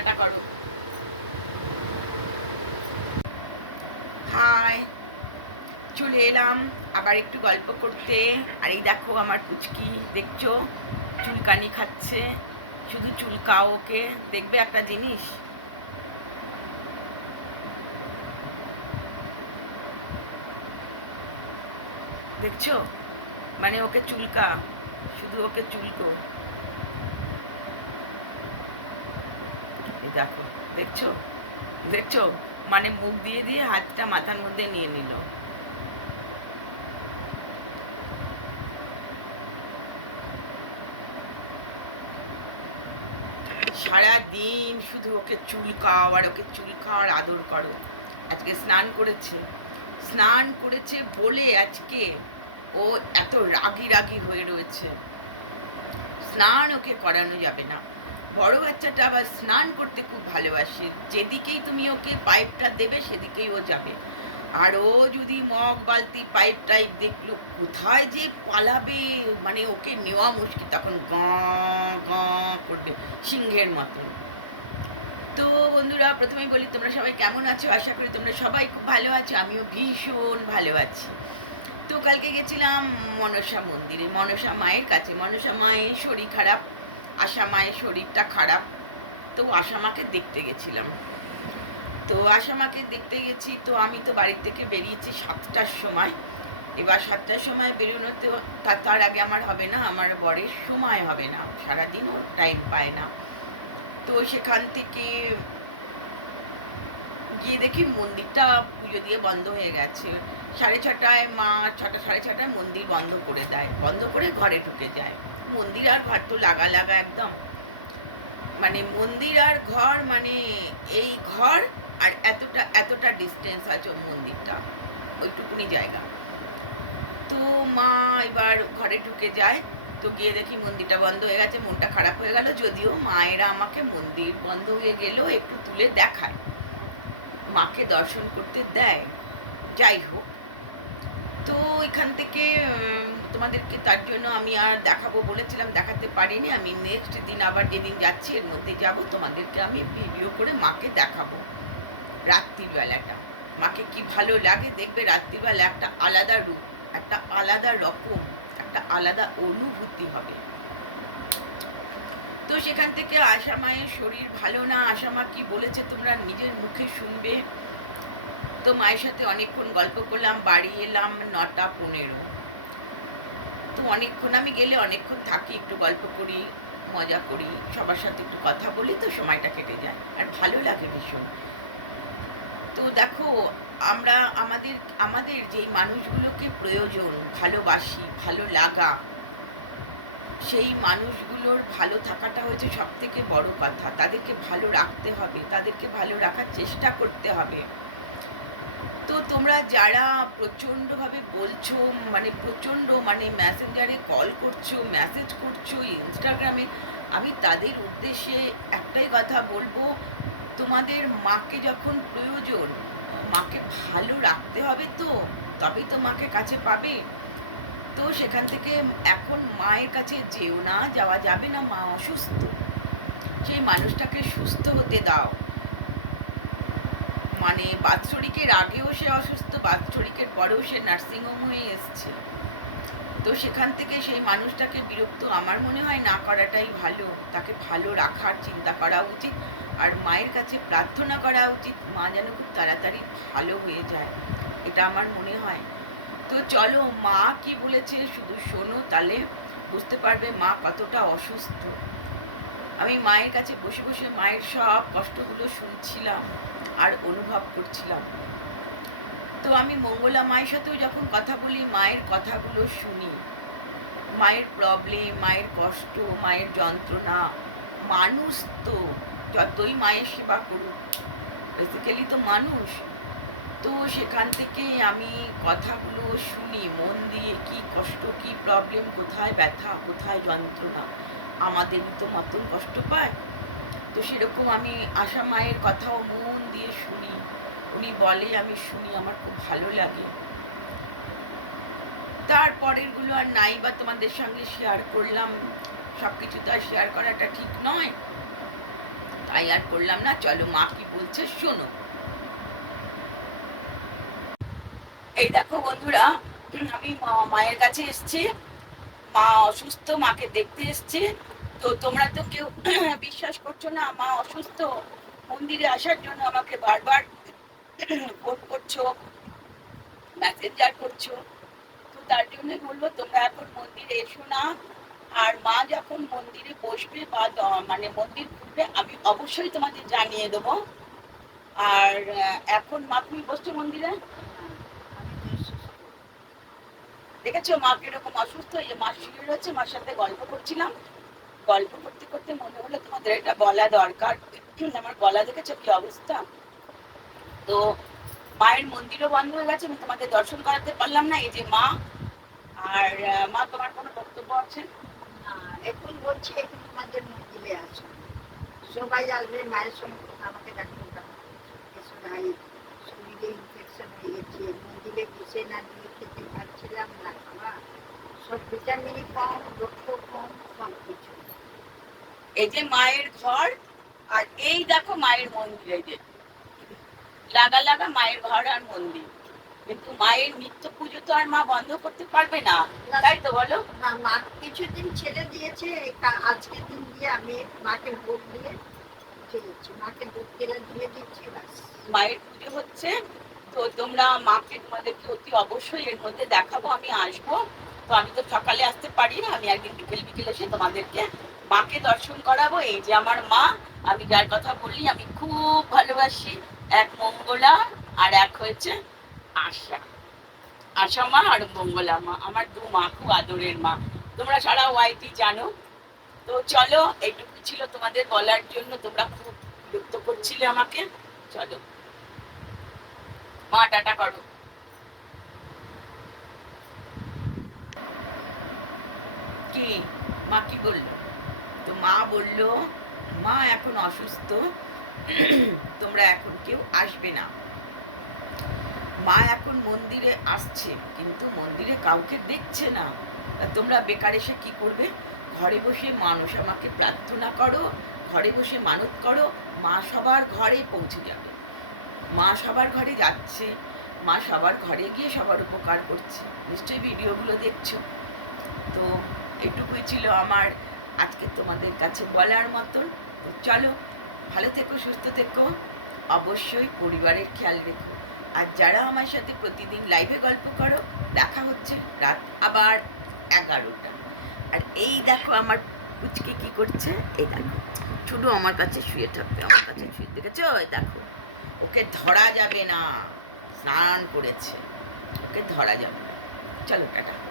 Tata করো। High, চলে এলাম। আবার একটু গল্প করতে। আর এই দেখো আমার পুচকি, দেখছ? চুলকানি খাচ্ছে। শুধু চুলকাও ওকে। দেখবে একটা জিনিস? দেখছ? মানে ওকে চুলকা। শুধু ওকে চুলকো। দেখো, দেখছ? দেখছ? মানে মুখ দিয়ে দিয়ে হাতটা মাথার মধ্যে নিয়ে নিল। সারা দিন শুধু ওকে চুল চুলকাও আর ওকে চুলকাও আর আদর করো। আজকে স্নান করেছে। স্নান করেছে বলে আজকে ও এত রাগি রাগি হয়ে রয়েছে। স্নান ওকে করানো যাবে না। বড় বাচ্চাটা আবার স্নান করতে খুব ভালোবাসে। যেদিকেই তুমি ওকে পাইপটা দেবে, সেদিকেই ও যাবে। আর ও যদি মগ বালতি, পাইপ টাইপ দেখল, কোথায় যে পালাবে? মানে ওকে নেওয়া মুশকিল, তখন গাঁ করবে, সিংহের মতন তো বন্ধুরা, প্রথমেই বলি, তোমরা সবাই কেমন আছো? আশা করি তোমরা সবাই খুব ভালো আছো, আমিও ভীষণ ভালো আছি। তো কালকে গেছিলাম মনসা মন্দিরে, মনসা মায়ের কাছে। মনসা মায়ের শরীর খারাপ আশা মায়ের শরীরটা খারাপ, তো আশা মাকে দেখতে গেছিলাম। তো আশা মাকে দেখতে গেছি, তো আমি তো বাড়ির থেকে বেরিয়েছি সাতটার সময়। এবার সাতটার সময় বেরোনো তো তা- তার আগে আমার হবে না, আমার বরের সময় হবে না সারাদিনও টাইম পায় না। তো সেখান থেকে গিয়ে দেখি মন্দিরটা পুজো দিয়ে বন্ধ হয়ে গেছে। সাড়ে ছটায় মা ছটা, সাড়ে ছটায় মন্দির বন্ধ করে দেয়, বন্ধ করে ঘরে ঢুকে যায়। মন্দির আর ঘর তো লাগা লাগা একদম। মানে মন্দির আর ঘর মানে এই ঘর আর এতটা এতটা ডিস্টেন্স আছে মন্দিরটা, ওইটুকুনি জায়গা। তো মা এবার ঘরে ঢুকে যায়, তো গিয়ে দেখি মন্দিরটা বন্ধ হয়ে গেছে, মনটা খারাপ হয়ে গেল, যদিও মায়েরা আমাকে মন্দির বন্ধ হয়ে গেলেও একটু তুলে দেখায়। মাকে দর্শন করতে দেয়। যাই হোক, তো এখান থেকে তোমাদেরকে তার জন্য আমি আর দেখাবো বলেছিলাম, দেখাতে পারিনি। আমি নেক্সট দিন আবার যেদিন যাচ্ছি, এর মধ্যে যাব। তোমাদেরকে আমি ভিডিও করে মাকে দেখাবো রাত্রির বেলাটা মাকে কি ভালো লাগে দেখবে? রাত্রিবেলা একটা আলাদা রূপ, একটা আলাদা রকম, একটা আলাদা অনুভূতি হবে। তো সেখান থেকে আশা মায়ের শরীর ভালো না? আশা মা কি বলেছে তোমরা নিজের মুখে শুনবে? তো মায়ের সাথে অনেকক্ষণ গল্প করলাম, বাড়ি এলাম নটা পনেরো। তো অনেকক্ষণ আমি গেলে অনেকক্ষণ থাকি, একটু গল্প করি, মজা করি, সবার সাথে একটু কথা বলি তো সময়টা কেটে যায় আর ভালো লাগে ভীষণ। তো দেখো, আমরা আমাদের আমাদের যেই মানুষগুলোকে প্রয়োজন, ভালোবাসি, ভালো লাগা, সেই মানুষগুলোর ভালো থাকাটা হচ্ছে সব থেকে বড় কথা। তাদেরকে ভালো রাখতে হবে, তাদেরকে ভালো রাখার চেষ্টা করতে হবে। তো তোমরা যারা প্রচণ্ডভাবে বলছো মানে প্রচণ্ড মানে মেসেঞ্জারে কল করছ মেসেজ করছ ইনস্টাগ্রামে আমি তাদের উদ্দেশ্যে একটাই কথা বলব, তোমাদের মাকে যখন প্রয়োজন, মাকে ভালো রাখতে হবে তো, তবেই তো মাকে কাছে পাবে। তো সেখান থেকে এখন মায়ের কাছে যেও না, যাওয়া যাবে না, মা অসুস্থ। সেই মানুষটাকে সুস্থ হতে দাও। মানে বাৎসরিকের আগেও সে অসুস্থ, বাৎসরিকের পরেও সে নার্সিংহোম হয়ে এসছে। তো সেখান থেকে সেই মানুষটাকে বিরক্ত আমার মনে হয় না করাটাই ভালো। তাকে ভালো রাখার চিন্তা করা উচিত আর মায়ের কাছে প্রার্থনা করা উচিত, মা যেন খুব তাড়াতাড়ি ভালো হয়ে যায়, এটা আমার মনে হয়। তো চলো, মা কি বলেছে শুধু শোনো, তাহলে বুঝতে পারবে মা কতটা অসুস্থ। আমি মায়ের কাছে বসে বসে মায়ের সব কষ্টগুলো শুনছিলাম। আর অনুভব করছিলাম। তো আমি মঙ্গলা মায়ের সাথেও যখন কথা বলি, মায়ের কথাগুলো শুনি। মায়ের প্রবলেম মায়ের কষ্ট, মায়ের যন্ত্রণা, মানুষ তো যতই মায়ের সেবা করুক বেসিক্যালি তো মানুষ। তো সেখান থেকে আমি কথাগুলো শুনি, মন দিয়ে কি কষ্ট, কি প্রবলেম কোথায় ব্যথা, কোথায় যন্ত্রণা, আমাদেরই তো মতন কষ্ট পায়। তো সেরকম আমি আশা মায়ের কথাও মন দিয়ে শুনি। উনি বলে, আমি শুনি, আমার খুব ভালো লাগে। তারপরেরগুলো আর নাই বা তোমাদের সঙ্গে শেয়ার করলাম। সব কিছু তো আর শেয়ার করাটা ঠিক নয়। তাই আর করলাম না। চলো মা কি বলছে, শোনো। এই দেখো বন্ধুরা, আমি মায়ের কাছে এসেছি। মা অসুস্থ, মাকে দেখতে এসেছি। তো তোমরা তো কেউ বিশ্বাস করছ না, মা অসুস্থ। মন্দিরে আসার জন্য আমাকে বারবার ফোন করছ মেসেঞ্জার করছ। তো তার জন্য বলব তোমরা এখন মন্দিরে এসো না। আর মা যখন মন্দিরে বসবে বা মানে মন্দির খুলবে আমি অবশ্যই তোমাদের জানিয়ে দেবো। আর এখন মা তুমি বসছো মন্দিরে? দেখেছ মা কীরকম অসুস্থ? এই যে মা শুয়ে রয়েছে, মার সাথে গল্প করছিলাম। গল্প করতে করতে মনে হলো তোমাদের এটা বলা দরকার। আমার গলা দেখেছ কি অবস্থা? তো মায়ের মন্দিরও বন্ধ হয়ে গেছে, আমি তোমাদের দর্শন করাতে পারলাম না। এই যে মা, আর মা, তোমার কোনো বক্তব্য আছে? এখন বলছি, এখন তোমাদের মন্দিরে আসো সবাই আসবে, মায়ের সঙ্গে আমাকে ডাক্তার শরীরে ইনফেকশন হয়ে গেছে মন্দিরে বসে না দিয়ে খেতে পারছিলাম না, খাওয়া। সব ভিটামিন কম রক্ত কম সব কিছু এই যে মায়ের ঘর আর এই দেখো মায়ের মন্দির এই যে লাগা লাগা মায়ের ঘর আর মন্দির। কিন্তু মায়ের নিত্য পুজো তো আর মা বন্ধ করতে পারবে না। তাই তো বলো? মা কিছুদিন ছেড়ে দিয়েছে আজকের দিন দিয়ে আমি মাকে ভোগ দিয়ে মাকে দুধ কেলে দিয়ে দিচ্ছি মায়ের পুজো হচ্ছে তো তোমরা মাকে তোমাদেরকে অতি অবশ্যই এর মধ্যে দেখাবো আমি আসব। তো আমি তো সকালে আসতে পারি না আমি একদিন বিকেল বিকেল এসে তোমাদেরকে মাকে দর্শন করাবো, এই যে আমার মা, আমি যার কথা বলি আমি খুব ভালোবাসি, এক মঙ্গলা আর এক হয়েছে আশা। আশা মা আর মঙ্গলা মা, আমার দু মা, খুব আদরের মা। তোমরা সারা ওয়াইটি জানো। তো চলো, এইটুকু ছিল তোমাদের বলার জন্য, তোমরা খুব বিরক্ত করছিলে আমাকে। চলো। মা, টাটা করো। কি? মা কি বলল? তো মা বলল, মা এখন অসুস্থ, তোমরা এখন কেউ আসবে না। মা এখন মন্দিরে আসছে, কিন্তু মন্দিরে কাউকে দেখছে না। তোমরা বেকার এসে কি করবে? ঘরে বসে মানুষ আমাকে প্রার্থনা করো, ঘরে বসে মানত করো, মা সবার ঘরে পৌঁছে যাবে। মা সবার ঘরে যাচ্ছে, মা সবার ঘরে গিয়ে সবার উপকার করছে। নিশ্চয়ই ভিডিওগুলো দেখছ। তো এটুকুই ছিল আমার আজকে তোমাদের কাছে বলার মতন। তো চলো, ভালো থেকো, সুস্থ থেকো। অবশ্যই পরিবারের খেয়াল রেখো। আর যারা আমার সাথে প্রতিদিন লাইভে গল্প করো, দেখা হচ্ছে রাত আবার এগারোটা। আর এই দেখো আমার কুচকে কি করছে, এই দেখো। শুধু আমার কাছে শুয়ে থাকবে, আমার কাছে শুয়ে দেখেছ? ওই দেখো। ওকে ধরা যাবে না। স্নান করেছে। ওকে ধরা যাবে না। চলো, টাটা।